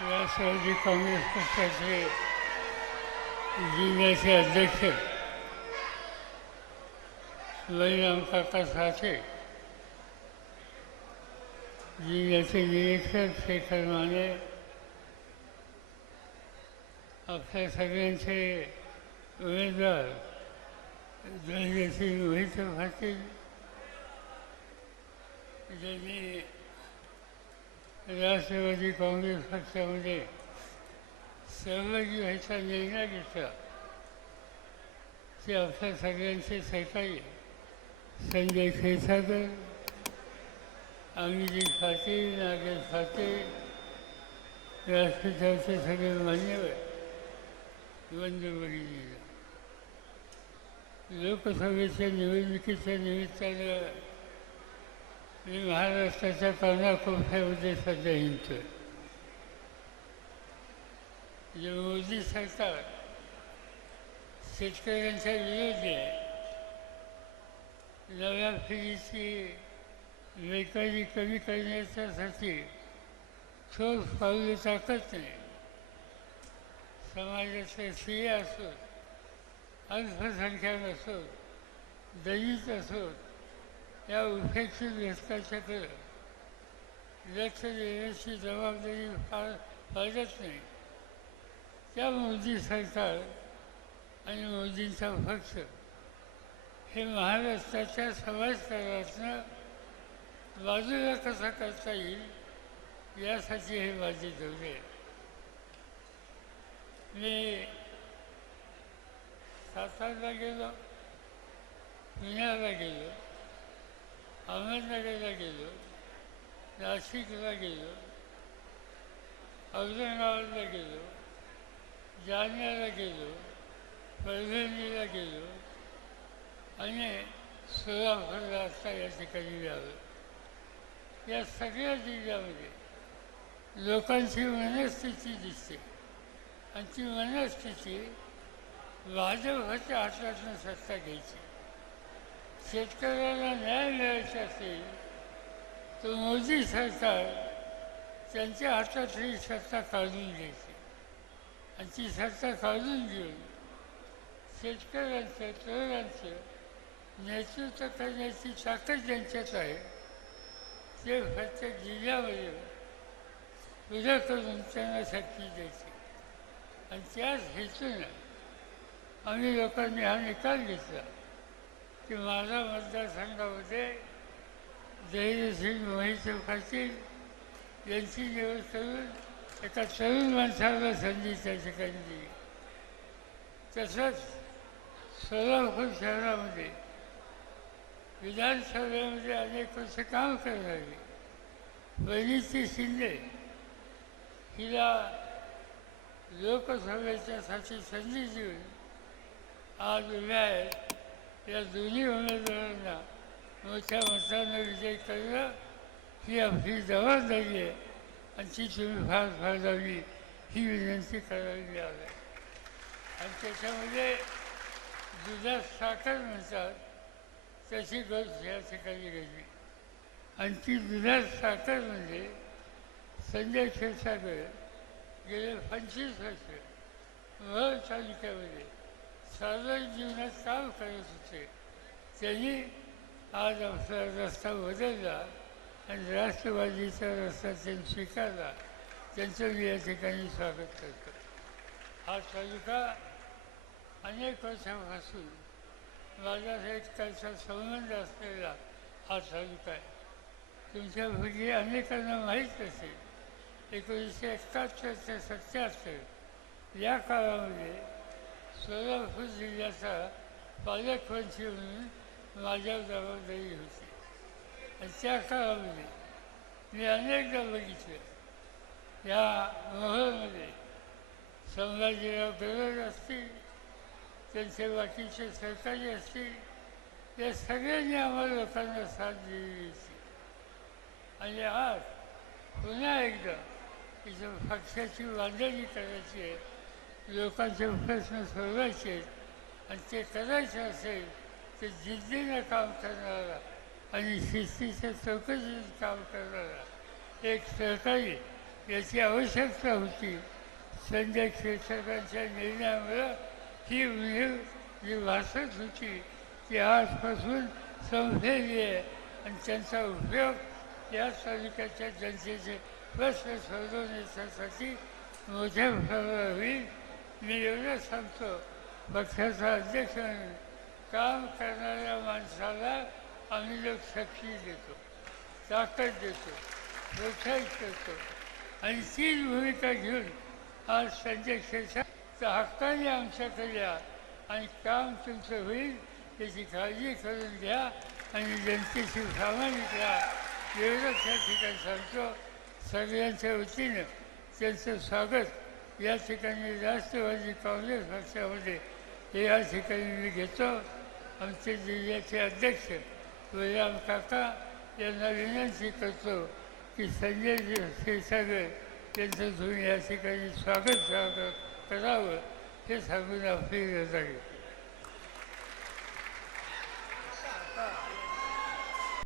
राष्ट्रवादी काँग्रेस पक्षाचे जिल्ह्याचे अध्यक्ष बळीराम काका साठे, जिल्ह्याचे निरीक्षक शेखर माने, आपल्या सगळ्यांचे उमेदवार धैर्यसिंग मोहित पाटील, ज्यांनी राष्ट्रवादी काँग्रेस पक्षामध्ये सहभागी व्हायचा निर्णय घेतला, ते आपल्या सगळ्यांचे सहकारी संजय क्षीरसागर, अभिजित पाटील, नागेश पाटील, व्यासपीठाचे सगळे मान्यवर बंधुभगिनी, लोकसभेच्या निवडणुकीच्या निमित्तानं मी महाराष्ट्राच्या कानाकोपऱ्यामध्ये सध्या हिंडतोय. जे मोदी सरकार शेतकऱ्यांच्या विरोधी आहे, नव्या पिढीची बेकारी कमी करण्याच्यासाठी ठोस पावले टाकत नाही. समाजाचे स्त्रिया असोत, अल्पसंख्याक असोत, दलित असोत, या उपेक्षित घटकाच्याकडे लक्ष देण्याची जबाबदारी पाळत नाही. त्या मोदी सरकार आणि मोदींचा पक्ष हे महाराष्ट्राच्या समाजकारणातनं बाजूला कसा करता येईल यासाठी हे माझे दौरे आहे. मी सातारला गेलो, पुण्याला गेलो, अहमदनगरला गेलो, नाशिकला गेलो, औरंगाबादला गेलो, जालन्याला गेलो, परभणीला गेलो आणि सोलापूरला आता या ठिकाणी आलो. या सगळ्या जिल्ह्यामध्ये लोकांची मनस्थिती दिसते आणि ती मनस्थिती भाजपच्या हातातून सत्ता घ्यायची. शेतकऱ्याला न्याय मिळायचा असेल तर मोदी सरकार त्यांच्या हातातली सत्ता काढून घ्यायची आणि ती सत्ता काढून घेऊन शेतकऱ्यांचं, तरुणांचं नेतृत्व करण्याची ताकद ज्यांच्यात आहे ते प्रत्येक जिल्ह्यामध्ये उद्या करून त्यांना शक्ती द्यायची. आणि त्याच हेतूनं आम्ही लोकांनी हा निकाल घेतला की माझा मतदारसंघामध्ये धैर्यसिंग मोहित पाटील यांची निवड करून एका तरुण माणसाला संधी त्या ठिकाणी दिली. तसंच सोलापूर शहरामध्ये विधानसभेमध्ये अनेक वर्ष काम करणारी वनिती शिंदे हिला लोकसभेच्यासाठी संधी देऊन आज उभ्या आहेत. या दोन्ही उमेदवारांना मोठ्या मतानं विजय करणं ही आपली जबाबदारी आहे आणि ती तुम्ही फार फाळावी ही विनंती करावी लागेल. आणि त्याच्यामध्ये दुधात साखर म्हणतात तशी गोष्ट या ठिकाणी घडली. आणि ती दुधात साखर म्हणजे संजय क्षीरसागर गेले 25 वर्ष महड तालुक्यामध्ये सार्वजनिक जीवनात काम करत होते. त्यांनी आज आपला रस्ता बदलला आणि राष्ट्रवादीचा रस्ता त्यांनी स्वीकारला. त्यांचं मी या ठिकाणी स्वागत करतो. हा तालुका अनेक वर्षापासून माझा शेतकऱ्याचा संबंध असलेला हा तालुका आहे. तुमच्यापैकी अनेकांना माहीत असेल 1971 ते 77 या काळामध्ये सोलापूर जिल्ह्याचा पालकमंत्री म्हणून माझ्यावर जबाबदारी होती. आणि त्या काळामध्ये मी अनेकदा बघितलं या मोहोळमध्ये संभाजीराव गरड असतील, त्यांचे बाकीचे सहकारी असतील, या सगळ्यांनी आम्हाला लोकांना साथ दिलेली होती. आणि आज पुन्हा एकदा इथं पक्षाची बांधणी करायची आहे, लोकांचे प्रश्न सोडवायचे आहेत आणि ते करायचं असेल तर जिद्दीनं काम करणारा आणि शिस्तीच्या चौकशीत काम करणारा एक सहकारी याची आवश्यकता होती. संजय क्षीरसागरांच्या निर्णयामुळं ही उणीव जी भासत होती ती आजपासून संपलेली आहे आणि त्यांचा उपयोग या तालुक्याच्या जनतेचे प्रश्न सोडवण्यासाठी मोठ्या प्रमाणावर होईल. मी एवढं सांगतो, पक्षाचा अध्यक्ष म्हणून काम करणाऱ्या माणसाला आम्ही लोक शक्ती देतो, ताकद देतो, प्रोत्साहित करतो आणि तीच भूमिका घेऊन आज संजय क्षीरसागर हक्काने आमच्याकडे या आणि काम तुमचं होईल त्याची काळजी करून घ्या आणि जनतेशी प्रामाणिक राहा एवढं त्या ठिकाणी सांगतो. सगळ्यांच्या वतीनं त्यांचं स्वागत या ठिकाणी राष्ट्रवादी काँग्रेस पक्षामध्ये हे या ठिकाणी मी घेतो. आमचे जिल्ह्याचे अध्यक्ष बलराम काका यांना विनंती करतो की संजय क्षीरसागर यांचं तुम्ही या ठिकाणी स्वागत करावं हे सांगून आपली रजा घेतो.